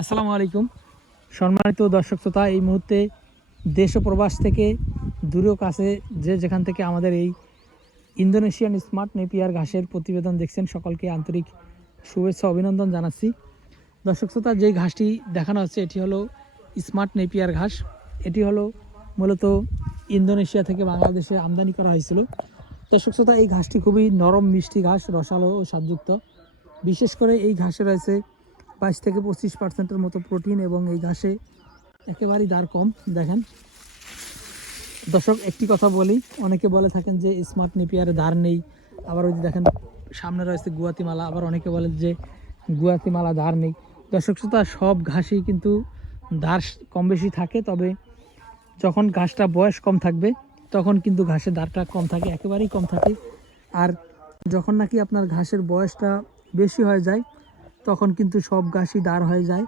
আসসালামু আলাইকুম সম্মানিত দর্শক শ্রোতা। এই মুহূর্তে দেশ ও প্রবাস থেকে দূরেও কাছে যে যেখান থেকে আমাদের এই ইন্দোনেশিয়ান স্মার্ট নেপিয়ার ঘাসের প্রতিবেদন দেখছেন, সকলকে আন্তরিক শুভেচ্ছা অভিনন্দন জানাচ্ছি। দর্শক শ্রোতা, যেই ঘাসটি দেখানো হচ্ছে এটি হলো স্মার্ট নেপিয়ার ঘাস। এটি হলো মূলত ইন্দোনেশিয়া থেকে বাংলাদেশে আমদানি করা হয়েছিল। দর্শক শ্রোতা, এই ঘাসটি খুবই নরম মিষ্টি ঘাস, রসালো ও স্বাদযুক্ত। বিশেষ করে এই ঘাসে রয়েছে 22 থেকে 25% মতো প্রোটিন এবং এই ঘাসে একেবারেই দার কম। দেখেন দর্শক, একটি কথা বলি, অনেকে বলে থাকেন যে স্মার্ট নেপিয়ারে দার নেই, আবার ওই যে দেখেন সামনে রয়েছে গুয়াতিমালা, আবার অনেকে বলেন যে গুয়াতিমালা দার নেই। দর্শক শ্রোতা, সব ঘাসই কিন্তু দার কম বেশি থাকে, তবে যখন ঘাসটা বয়স কম থাকবে তখন কিন্তু ঘাসের দারটা কম থাকে, একেবারেই কম থাকে। আর যখন নাকি আপনার ঘাসের বয়সটা বেশি হয়ে যায় তখন কিন্তু সব ঘাসই দাঁড় হয়ে যায়।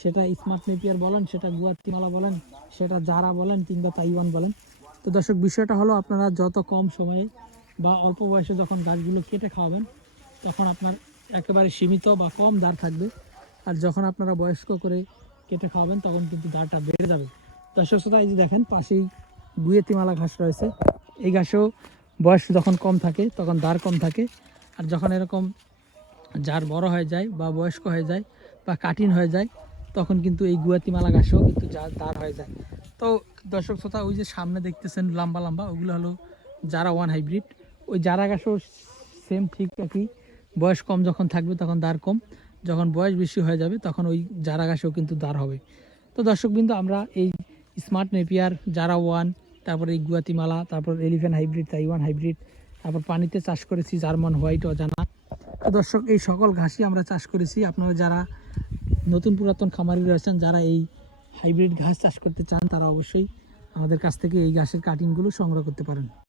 সেটা স্মার্ট নেপিয়ার বলেন, সেটা গুয়াতিমালা বলেন, সেটা জারা বলেন, কিংবা তাইওয়ান বলেন। তো দর্শক, বিষয়টা হলো আপনারা যত কম সময়ে বা অল্প বয়সে যখন গাছগুলো কেটে খাওয়াবেন তখন আপনার একেবারে সীমিত বা কম দাঁড় থাকবে। আর যখন আপনারা বয়স্ক করে কেটে খাওয়াবেন তখন কিন্তু দাঁড়টা বেড়ে যাবে। দর্শক শ্রোতা, এই যে দেখেন পাশেই গুয়েতিমালা ঘাস রয়েছে। এই ঘাসেও বয়স যখন কম থাকে তখন দাঁড় কম থাকে, আর যখন এরকম যার বড় হয়ে যায় বা বয়স্ক হয়ে যায় বা কাঠিন হয়ে যায় তখন কিন্তু এই গুয়াতিমালা ঘাসও কিন্তু যার দাঁড় হয়ে যায়। তো দর্শক শ্রোতা, ওই যে সামনে দেখতেছেন লম্বা লম্বা, ওগুলো হলো জারা ওয়ান হাইব্রিড। ওই জারা ঘাসও সেম ঠিক একই, বয়স কম যখন থাকবে তখন দাঁড় কম, যখন বয়স বেশি হয়ে যাবে তখন ওই জারা ঘাসেও কিন্তু দাঁড় হবে। তো দর্শকবৃন্দ, আমরা এই স্মার্ট নেপিয়ার, জারা ওয়ান, তারপর এই গুয়াতিমালা, তারপর এলিফ্যান্ট হাইব্রিড, তাইওয়ান হাইব্রিড, তারপর পানিতে চাষ করেছি জার্মান হোয়াইট অজানা। তো দর্শক, এই সকল ঘাসই আমরা চাষ করেছি। আপনারা যারা নতুন পুরাতন খামারি রয়েছেন, যারা এই হাইব্রিড ঘাস চাষ করতে চান, তারা অবশ্যই আমাদের কাছ থেকে এই ঘাসের কাটিংগুলো সংগ্রহ করতে পারেন।